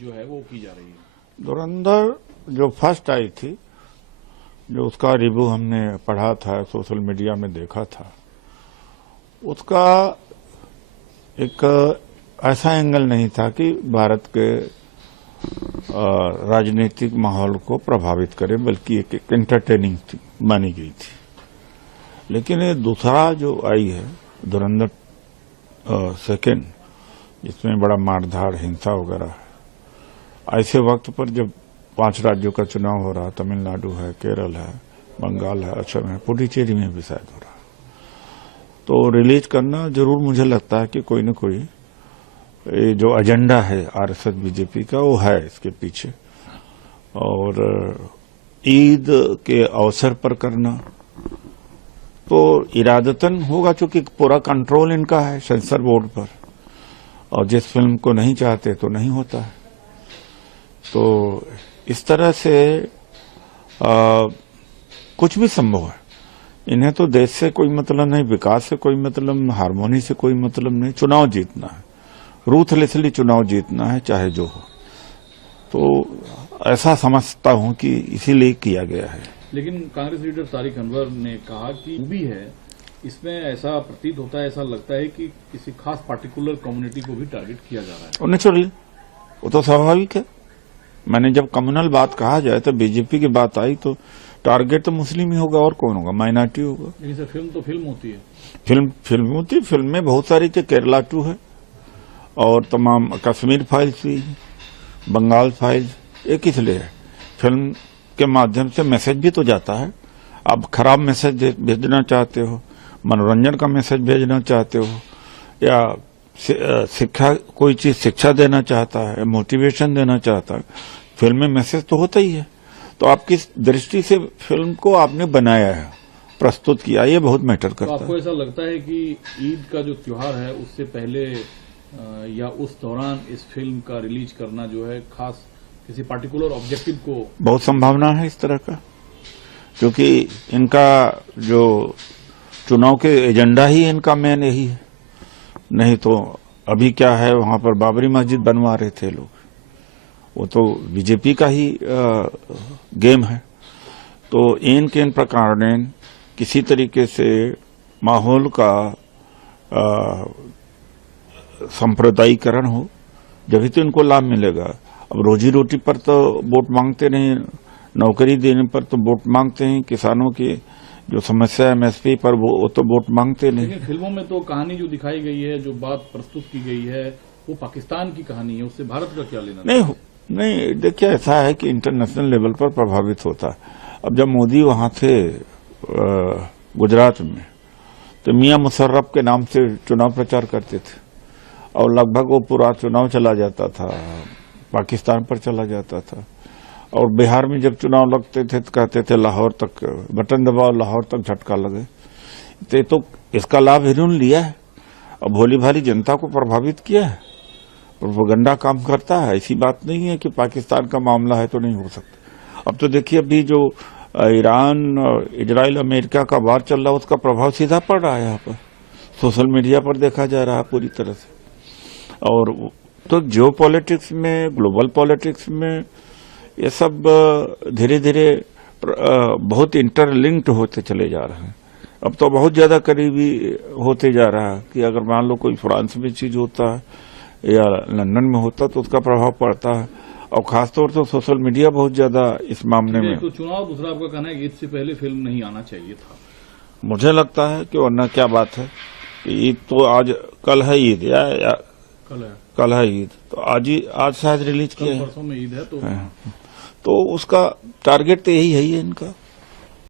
जो है वो की जा रही है। धुरंधर जो फर्स्ट आई थी, जो उसका रिव्यू हमने पढ़ा था, सोशल मीडिया में देखा था, उसका एक ऐसा एंगल नहीं था कि भारत के राजनीतिक माहौल को प्रभावित करे, बल्कि एक एंटरटेनिंग मानी गई थी। लेकिन ये दूसरा जो आई है धुरंधर सेकेंड, जिसमें बड़ा मारधाड़ हिंसा वगैरह है, ऐसे वक्त पर जब 5 राज्यों का चुनाव हो रहा, तमिलनाडु है, केरल है, बंगाल है, असम है, पुडुचेरी में भी शायद हो रहा, तो रिलीज करना जरूर मुझे लगता है कि कोई न कोई जो एजेंडा है आरएसएस बीजेपी का वो है इसके पीछे। और ईद के अवसर पर करना तो इरादतन होगा, चूंकि पूरा कंट्रोल इनका है सेंसर बोर्ड पर, और जिस फिल्म को नहीं चाहते तो नहीं होता है। तो इस तरह से कुछ भी संभव है। इन्हें तो देश से कोई मतलब नहीं, विकास से कोई मतलब, हारमोनी से कोई मतलब नहीं, चुनाव जीतना है, रूथलेसली चुनाव जीतना है, चाहे जो हो। तो ऐसा समझता हूं कि इसीलिए किया गया है। लेकिन कांग्रेस लीडर तारिक अनवर ने कहा कि भी है इसमें, ऐसा प्रतीत होता है, ऐसा लगता है कि किसी खास पार्टिकुलर कम्युनिटी को भी टारगेट किया जा रहा है। और नेचुरली वो तो स्वाभाविक है। मैंने जब कम्युनल बात कहा जाए तो बीजेपी की बात आई तो टारगेट तो मुस्लिम ही होगा, और कौन होगा, माइनॉरिटी होगा। लेकिन सर फिल्म तो फिल्म होती है, फिल्म होती है। फिल्म में बहुत सारी थी, केरला 2 है और तमाम कश्मीर फाइल्स भी, बंगाल फाइल्स, एक इसलिए है फिल्म के माध्यम से मैसेज भी तो जाता है। आप खराब मैसेज भेजना चाहते हो, मनोरंजन का मैसेज भेजना चाहते हो, या शिक्षा, कोई चीज शिक्षा देना चाहता है, मोटिवेशन देना चाहता है, फिल्म में मैसेज तो होता ही है। तो आप किस दृष्टि से फिल्म को आपने बनाया है, प्रस्तुत किया, ये बहुत मैटर करता है। तो आपको ऐसा लगता है कि ईद का जो त्योहार है उससे पहले या उस दौरान इस फिल्म का रिलीज करना जो है खास किसी पार्टिकुलर ऑब्जेक्टिव को, बहुत संभावना है इस तरह का, क्योंकि इनका जो चुनाव के एजेंडा ही इनका मेन यही है। नहीं तो अभी क्या है, वहां पर बाबरी मस्जिद बनवा रहे थे लोग, वो तो बीजेपी का ही गेम है। तो इन किन प्रकार ने किसी तरीके से माहौल का सांप्रदायिकरण हो, जब तो इनको लाभ मिलेगा। अब रोजी रोटी पर तो वोट मांगते नहीं, नौकरी देने पर तो वोट मांगते हैं, किसानों की जो समस्या है एमएसपी पर वो तो वोट मांगते नहीं। लेकिन फिल्मों में तो कहानी जो दिखाई गई है, जो बात प्रस्तुत की गई है, वो पाकिस्तान की कहानी है, उससे भारत का क्या लेना? नहीं, देखिए ऐसा है कि इंटरनेशनल लेवल पर प्रभावित होता है। अब जब मोदी वहां थे गुजरात में, तो मियां मुशर्रफ के नाम से चुनाव प्रचार करते थे, और लगभग वो पूरा चुनाव चला जाता था, पाकिस्तान पर चला जाता था। और बिहार में जब चुनाव लगते थे तो कहते थे लाहौर तक बटन दबाओ, लाहौर तक झटका लगे। तो इसका लाभ इन्होंने लिया है, और भोली भाली जनता को प्रभावित किया है। प्रोपेगेंडा काम करता है, ऐसी बात नहीं है कि पाकिस्तान का मामला है तो नहीं हो सकता। अब तो देखिए, अभी जो ईरान, इजराइल, अमेरिका का वार चल रहा है, उसका प्रभाव सीधा पड़ रहा है यहाँ पर, सोशल मीडिया पर देखा जा रहा है पूरी तरह से। और तो जियो पॉलिटिक्स में, ग्लोबल पॉलिटिक्स में ये सब धीरे धीरे बहुत इंटरलिंक्ड होते चले जा रहे हैं। अब तो बहुत ज्यादा करीबी होते जा रहा है कि अगर मान लो कोई फ्रांस में चीज होता है या लंदन में होता तो उसका प्रभाव पड़ता है, और खासतौर से सोशल मीडिया बहुत ज्यादा इस मामले में। तो चुनाव, दूसरा आपका कहना है कि ईद से पहले फिल्म नहीं आना चाहिए था। मुझे लगता है कि वरना क्या बात है कि ईद तो आज, कल है ईद या कल है ईद, तो आज शायद रिलीज किया है, परसों में ईद है, तो उसका टारगेट तो यही है ही इनका।